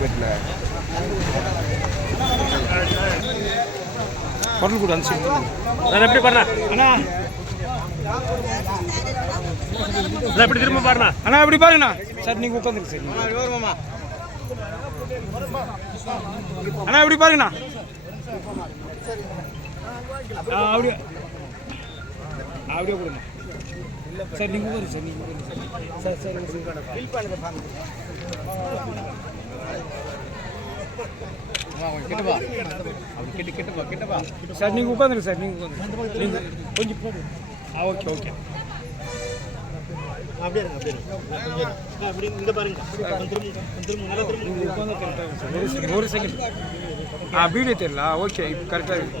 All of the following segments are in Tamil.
பெட்டில் பொருள் கூட அனுப்பிச்சு நான் எப்படி பாருண்ணா? அண்ணா. எப்படி திரும்ப பாருண்ணா? அண்ணா இப்படி பாருங்கண்ணா. சார் நீங்கள் உட்காந்துருக்கு சார். அண்ணா இப்படி பாருங்கண்ணா. அப்படியே. அப்படியே கொடுங்க. சார் நீங்கள் சார் நீங்கள் சார். சார் சார் நீங்கள் உட்காந்துருங்க சார் நீங்கள் உட்காந்துருங்க. நீங்கள் கொஞ்சம் போடு. ஆ ஓகே ஓகே. அப்படியே இருங்க அப்படியே இங்க பாருங்க. திரும்ப உட்காந்து ஒரு செகண்ட் ஆ வீடியோ தெரியல. ஓகே கரெக்டாக இருக்கு.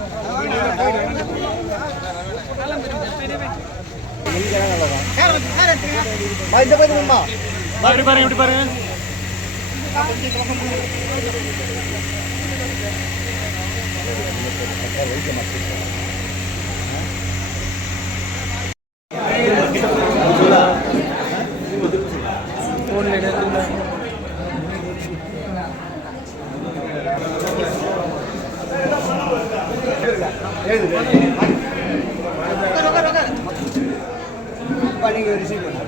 இல்லை வா, இப்படி பாருங்க இப்படி பாருங்க. நீங்கள் ரிசீவ் பண்ணுங்க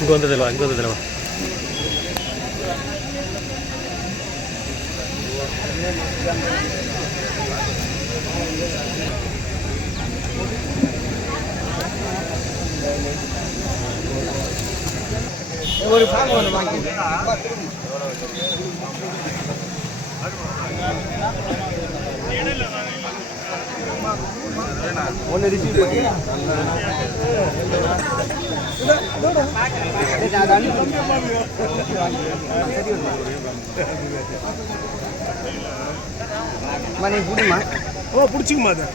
இங்க வந்ததில்ல இங்க வந்ததில்ல ஒரு ஃபார்ம் ஒன்று வாங்கி ஒன்று ரிசீவ் பண்ணி மணி புடிமா? ஓ பிடிச்சிக்குமா அதை?